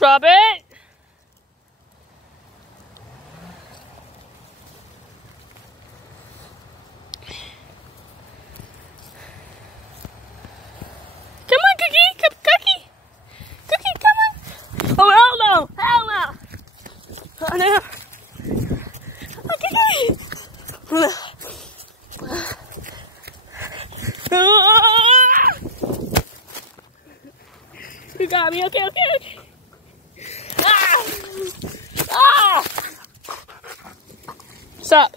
Drop it. Come on, Cookie. Cookie. Cookie, come on. Oh, hell no. Hell no. Oh, no. Oh, Cookie. You got me. Okay. Ah! Ah! Stop.